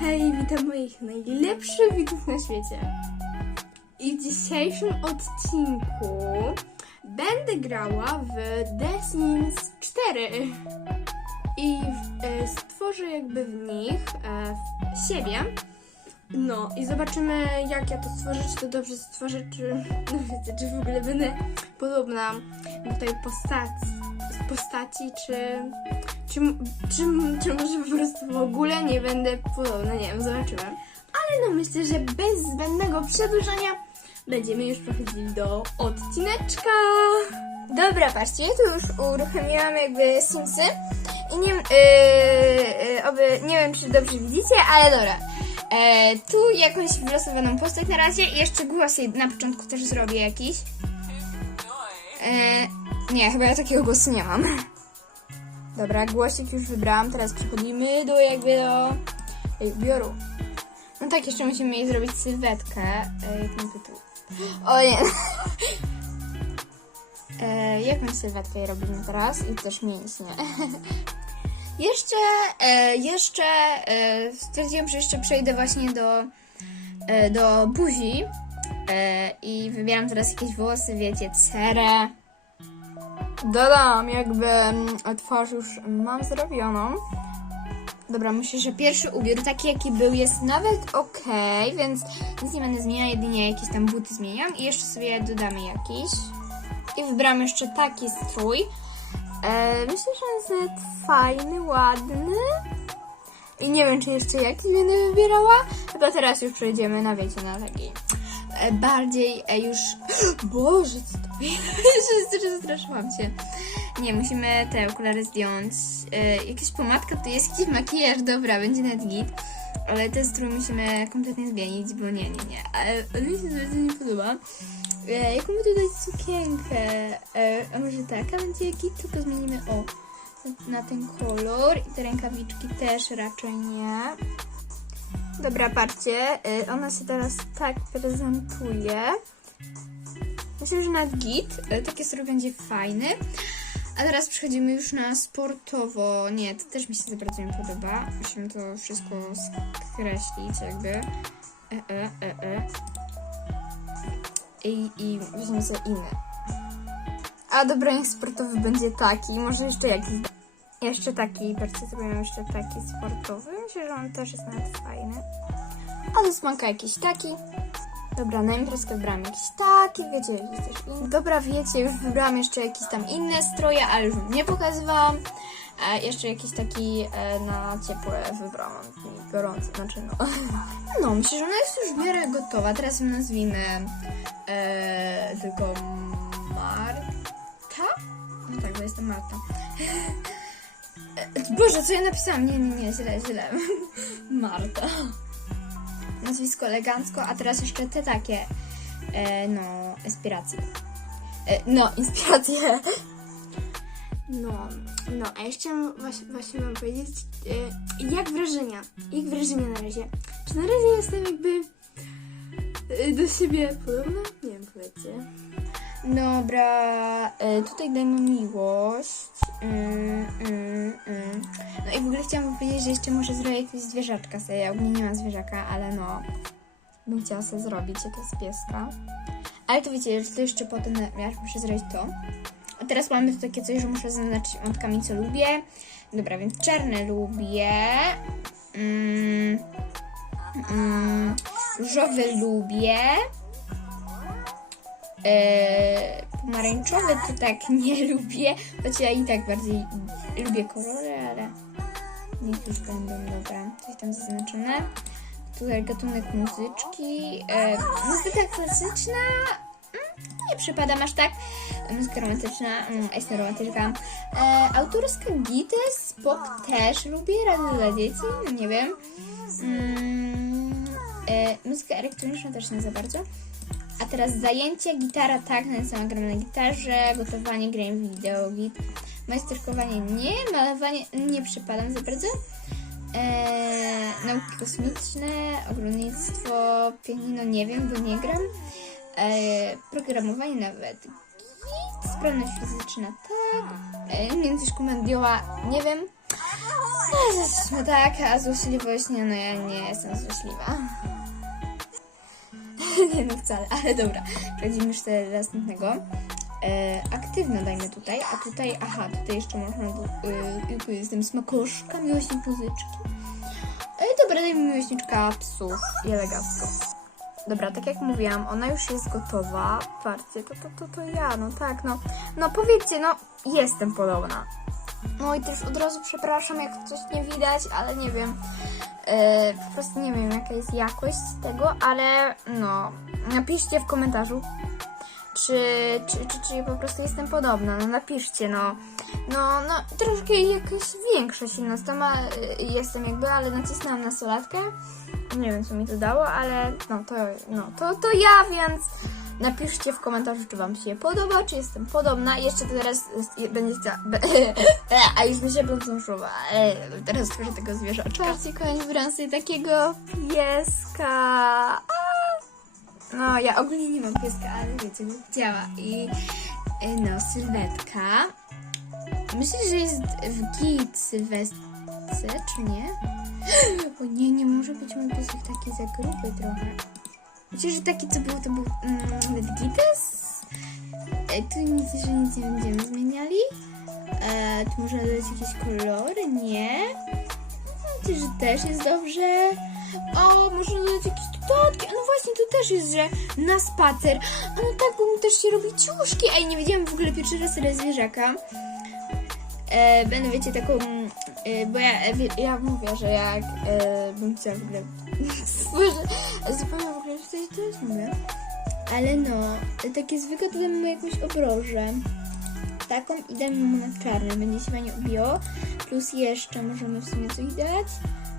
Hej, witam moich najlepszych widzów na świecie. I w dzisiejszym odcinku będę grała w The Sims 4. I w, e, stworzę jakby w nich e, siebie. No i zobaczymy jak ja to stworzę, czy to dobrze stworzę, czy, no czy w ogóle będę podobna do tej postaci, postaci czy, czy, czy, czy może po prostu w ogóle nie będę podobna, nie wiem, zobaczymy. Ale no myślę, że bez zbędnego przedłużania będziemy już przechodzili do odcineczka. Dobra, patrzcie, ja tu już uruchomiłam jakby Simsy i nie, yy, yy, oby, nie wiem, czy dobrze widzicie, ale dobra. E, tu jakąś wylosowaną postać na razie i jeszcze głos na początku też zrobię jakiś. E, nie, chyba ja takiego głosu nie mam. Dobra, głosik już wybrałam, teraz przechodzimy do jakby do bioru. No tak, jeszcze musimy jej zrobić sylwetkę. E, jak ten tytuł? O nie. E, jakąś sylwetkę robimy teraz i też mięśnie. jeszcze, e, jeszcze e, stwierdziłam, że jeszcze przejdę właśnie do, e, do buzi e, i wybieram teraz jakieś włosy, wiecie, cerę. Dodam jakby mm, twarz już mam zrobioną. Dobra, myślę, że pierwszy ubiór, taki jaki był, jest nawet ok, więc nic nie będę zmieniać, jedynie jakieś tam buty zmieniam i jeszcze sobie dodamy jakiś. I wybrałam jeszcze taki strój. E, myślę, że on jest fajny, ładny. I nie wiem, czy jeszcze jakiś będę wybierała. Chyba teraz już przejdziemy na, wiecie, na taki e, bardziej e, już... Boże, co zastraszyłam się. Nie, musimy te okulary zdjąć. E, jakaś pomadka, to jest jakiś makijaż, dobra, będzie net git. Ale ten strój musimy kompletnie zmienić, bo nie, nie, nie. Ale on mi się bardzo nie podoba. E, jaką by tu dać sukienkę? E, a może taka będzie git, tylko zmienimy o na, ten kolor i te rękawiczki też raczej nie. Dobra, patrzcie, y, ona się teraz tak prezentuje. Myślę, że nad git. Y, Taki strój będzie fajny. A teraz przechodzimy już na sportowo. Nie, to też mi się za bardzo nie podoba. Musimy to wszystko skreślić jakby. E, e, e, e. I, i weźmiemy sobie inny. A dobra, sportowy będzie taki. Może jeszcze jakiś. Jeszcze taki, patrzcie, zrobimy jeszcze taki sportowy. Myślę, że on też jest nawet fajny. A smanka jakiś taki. Dobra, na imprezkę wybrałam jakiś taki, wiecie, też inny. Dobra, wiecie, już wybrałam jeszcze jakieś tam inne stroje, ale już nie pokazywałam. A jeszcze jakiś taki e, na ciepłe wybrałam, gorący, znaczy no. No, myślę, że ona jest już w miarę gotowa. Teraz ją nazwijmy e, tylko Marta? No tak, bo jestem Marta. E, Boże, co ja napisałam? Nie, nie, nie, źle, źle. Marta. Nazwisko elegancko, a teraz jeszcze te takie, e, no, inspiracje. E, no, inspiracje. No, no, a jeszcze właśnie, właśnie mam powiedzieć, e, jak wrażenia? Jak wrażenia na razie? Czy na razie jestem jakby e, do siebie podobna? Nie wiem, powiedzcie. Dobra, e, tutaj dajmy miłość. Mm, mm, mm. No i w ogóle chciałam powiedzieć, że jeszcze może zrobię jakiegoś zwierzaczka sobie. Ja ogólnie nie mam zwierzaka, ale no, bym chciała sobie zrobić jakiegoś pieska. Ale to wiecie, że to jeszcze potem, ja muszę zrobić to. A teraz mamy tu takie coś, że muszę zaznaczyć wątkami, co lubię. Dobra, więc czarne lubię. Mm, mm, różowe lubię. Eee, pomarańczowe to tak nie lubię, choć ja i tak bardziej lubię kolory, ale niech już będą, dobra, coś tam zaznaczone. Tutaj gatunek muzyczki, eee, muzyka klasyczna, mm, nie przypadam aż tak, muzyka romantyczna, mm, jestem romantyczka. Eee, autorska gita, spok też lubię, rady dla dzieci, no nie wiem. Mm, e, muzyka elektroniczna też nie za bardzo. A teraz zajęcia, gitara tak, no sama gram na gitarze, gotowanie, grę wideo, git, majsterkowanie nie, malowanie nie przypadam za bardzo. Eee, nauki kosmiczne, ogrodnictwo, pianino nie wiem, bo nie gram. Eee, programowanie nawet git, sprawność fizyczna tak, eee, medioła nie wiem. No tak, a złośliwość, nie no, ja nie jestem złośliwa. nie no wcale, ale dobra. Przechodzimy już do następnego. E, aktywne dajmy tutaj, a tutaj, aha, tutaj jeszcze można, e, tu jestem smakoszka, miłośnik muzyczki. E, dobra, dajmy miłośniczka psów i elegancko. Dobra, tak jak mówiłam, ona już jest gotowa. Patrzcie, to, to, to, to ja, no tak, no. No powiedzcie, no, jestem podobna. No i też od razu przepraszam, jak coś nie widać, ale nie wiem. E, po prostu nie wiem, jaka jest jakość tego, ale no, napiszcie w komentarzu, czy, czy, czy, czy po prostu jestem podobna. No napiszcie, no. No, no, troszkę jakaś większa silność. To ma, y, jestem jakby, ale nacisnęłam na solatkę. Nie wiem, co mi to dało, ale no to, no, to, to ja, więc napiszcie w komentarzu, czy wam się podoba, czy jestem podobna. Jeszcze teraz będzie za... A już mi się brązoszowa. Teraz tworzę tego zwierzaczka. Patrzcie, wybrałam sobie takiego pieska. No, ja ogólnie nie mam pieska, ale wiecie, chciała. I y, no, sylwetka. Myślę, że jest w git sylwestrze, czy nie? O nie, nie może być mój piesek taki za gruby trochę. Myślę, że taki co był, to był mm, Medgites. E, tu nic, że nic nie będziemy zmieniali. E, tu można dodać jakieś kolory, nie? Myślę, że też jest dobrze. O, można dodać jakieś dodatki. A no właśnie, tu też jest, że na spacer. A no tak, bo mi też się robi ciuszki. Ej, nie wiedziałam w ogóle pierwszy raz tyle zwierzaka. E, będę, wiecie, taką... E, bo ja, e, ja mówię, że jak e, bym chciała w ogóle... Zupełnie w ogóle, coś to jest mówię. Ale no, takie zwykłe to mu jakąś obrożę. Taką i dam mu na czarny. Będzie się fajnie ubiło. Plus jeszcze możemy w sumie coś dać.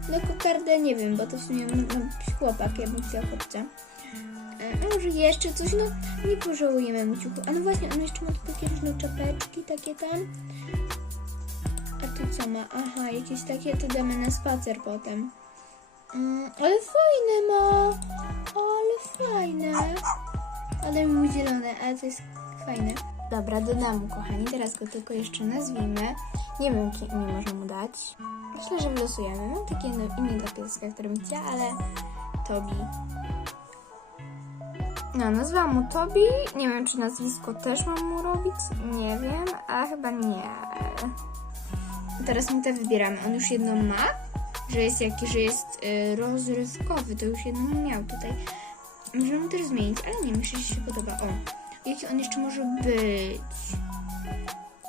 No kokardę nie wiem, bo to w sumie ma być chłopak, ja bym chciała chłopca. E, A może jeszcze coś, no nie pożałujemy mu ciuchu. A no właśnie, on jeszcze ma tu takie różne czapeczki, takie tam. A tu co ma? Aha, jakieś takie to damy na spacer potem. Mm, ale fajne ma! Ale fajne! Ale mu zielone, ale to jest fajne. Dobra, dodam mu, kochani. Teraz go tylko jeszcze nazwijmy. Nie wiem, jakie imię można mu dać. Myślę, że wylosujemy. Mam takie no- imię dla pieska, które bym chciała, ale Tobi. No, nazwałam mu Tobi. Nie wiem, czy nazwisko też mam mu robić. Nie wiem, a chyba nie. Teraz mu te wybieramy. On już jedną ma, że jest jaki, że jest y, rozrywkowy. To już jedną miał tutaj. Możemy też zmienić, ale nie, myślę, że się podoba. O, jaki on jeszcze może być?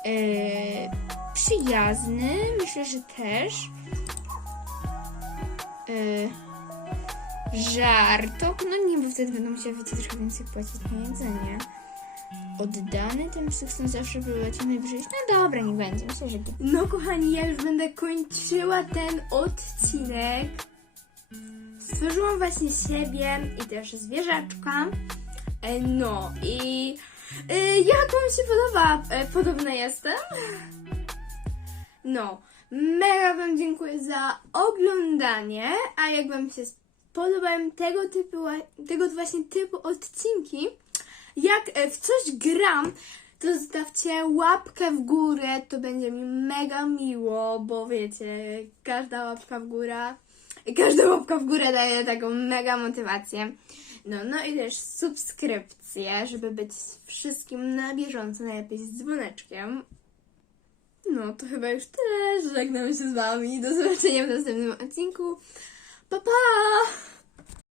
Yy, przyjazny, myślę, że też. Yy, żartok, no nie, bo wtedy będą musieli wiecie, trochę więcej płacić na jedzenie. Oddany, ten psy chcą zawsze jak najwyżej. No dobra, nie będzie, myślę, że. No kochani, ja już będę kończyła ten odcinek. Stworzyłam właśnie siebie i też zwierzaczka. E, No i e, jak wam się podoba? E, Podobna jestem? No, mega wam dziękuję za oglądanie, a jak wam się spodobają tego typu, tego właśnie typu odcinki, jak e, w coś gram, to zostawcie łapkę w górę, to będzie mi mega miło, bo wiecie, każda łapka w górę, każda łapka w górę daje taką mega motywację. No, no i też subskrypcje, żeby być wszystkim na bieżąco, najlepiej z dzwoneczkiem. No, to chyba już tyle, żegnam się z wami, do zobaczenia w następnym odcinku. Pa, pa!